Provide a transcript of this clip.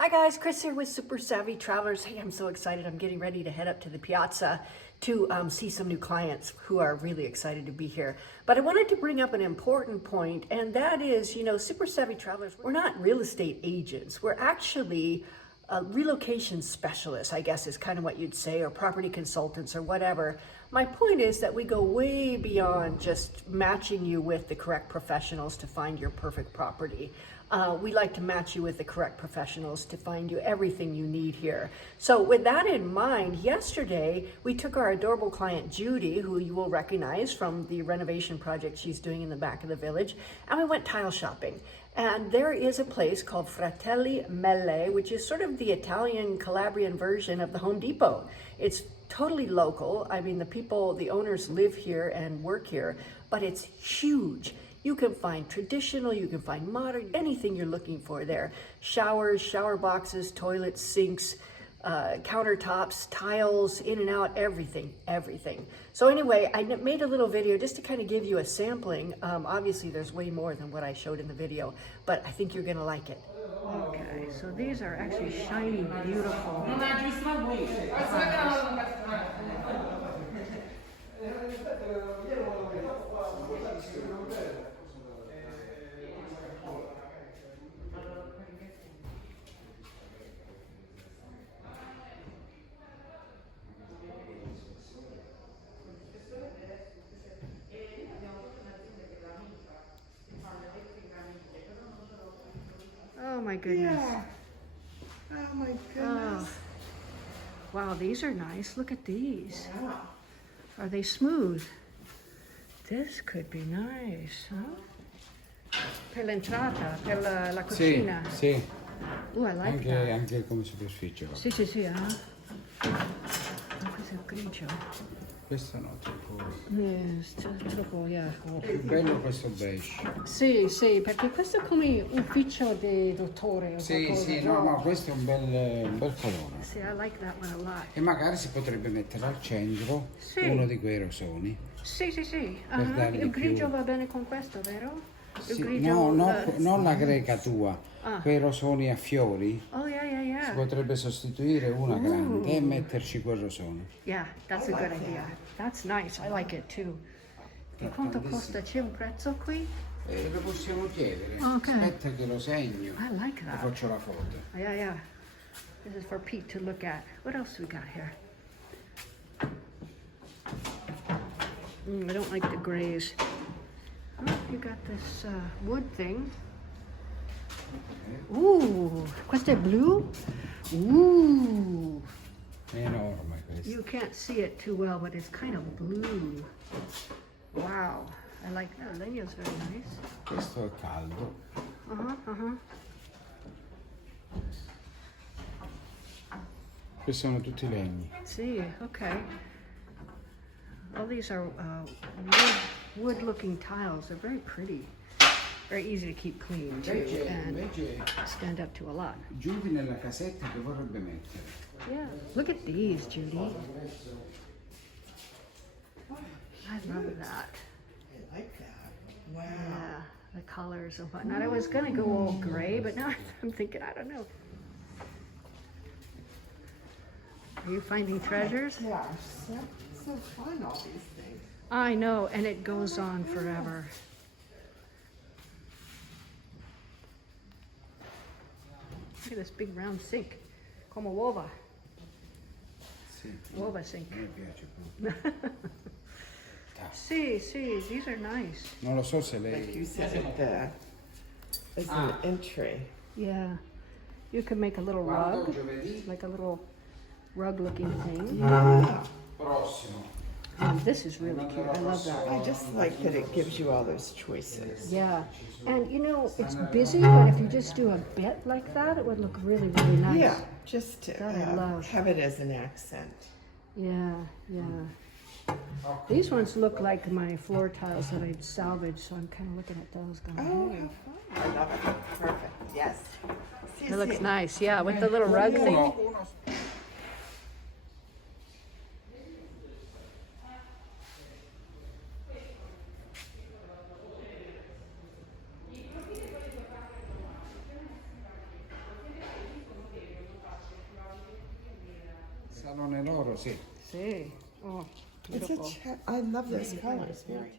Hi guys, Chris here with Super Savvy Travelers. Hey, I'm so excited. I'm getting ready to head up to the piazza to see some new clients who are really excited to be here. But I wanted to bring up an important point, and that is, Super Savvy Travelers, we're not real estate agents. We're actually relocation specialists, I guess is kind of what you'd say, or property consultants or whatever. My point is that we go way beyond just matching you with the correct professionals to find your perfect property. We like to match you with the correct professionals to find you everything you need here. So with that in mind, yesterday we took our adorable client Judy, who you will recognize from the renovation project she's doing in the back of the village, and we went tile shopping. And there is a place called FRATELLI MELE, which is sort of the Italian Calabrian version of the Home Depot. It's totally local. I mean, the owners live here and work here, but it's huge. You can find traditional, you can find modern, anything you're looking for there. Showers, shower boxes, toilets, sinks, countertops, tiles, in and out, everything. So anyway, I made a little video just to kind of give you a sampling. Obviously there's way more than what I showed in the video, but I think you're gonna like it. Okay, so these are actually shiny, beautiful. Oh my goodness. Yeah. Oh my goodness. Oh. Wow, these are nice. Look at these. Wow. Are they smooth? This could be nice, huh? Per l'entrata, per la cucina. Sì, I like that. anche come superficie. Sì, questo è grigio. Questo no, troppo. Yes, troppo, yeah. Più bello questo beige. Sì, perché questo è come ufficio di dottore. O qualcosa, no, ma questo è un bel colore. Sì, I like that one a lot. E magari si potrebbe mettere al centro uno di quei rosoni. Sì. dargli Il più- grigio va bene con questo, vero? Il Sì, grigio, non la greca tua, quei rosoni a fiori. Oh, yeah. Si potrebbe sostituire una grande e metterci quel rosone. Yeah, that's a good idea. That's nice. I like it too. E quanto costa? C'è un prezzo qui? Lo possiamo chiedere. Ok. Aspetta che lo segno. I like E that. faccio la foto. Yeah. This is for Pete to look at. What else we got here? I don't like the grays. Oh, you got this wood thing. Ooh, questo è blu? Ooh. È enorme questo. You can't see it too well, but it's kind of blue. Wow, I like that. Legno's very nice. Questo è caldo. Questi sono tutti legni. See, okay. All these are wood-looking tiles. They're very pretty. Very easy to keep clean too, and Invece stand up to a lot. Judy nella casetta che vorrebbe mettere. Yeah, look at these, Judy. I love that. I like that. Wow. Yeah, the colors and whatnot. I was gonna go all gray, but now I'm thinking, I don't know. Are you finding treasures? Yeah, so fun, all these things. I know, and it goes on forever. Look at this big round sink. Come uova. Sì, Uova sink. a me piace proprio. See, these are nice. Non lo so se Like lei... you said it as an entry. Yeah. You can make a little Quando rug, giovedì like a little rug-looking thing. Yeah. prossimo. This is really cute. I love that. I just like that it gives you all those choices. Yeah, and it's busy, but if you just do a bit like that, it would look really, really nice. Yeah, just to That I love. have it as an accent. Yeah. These ones look like my floor tiles that I'd salvaged, so I'm kind of looking at those going, Oh, "Hey." how fun. I love it. Perfect. Yes. It looks nice, yeah, with the little rug thing. Uno. Salone loro, sì. Sì. Oh, It's beautiful. I love those colors. Very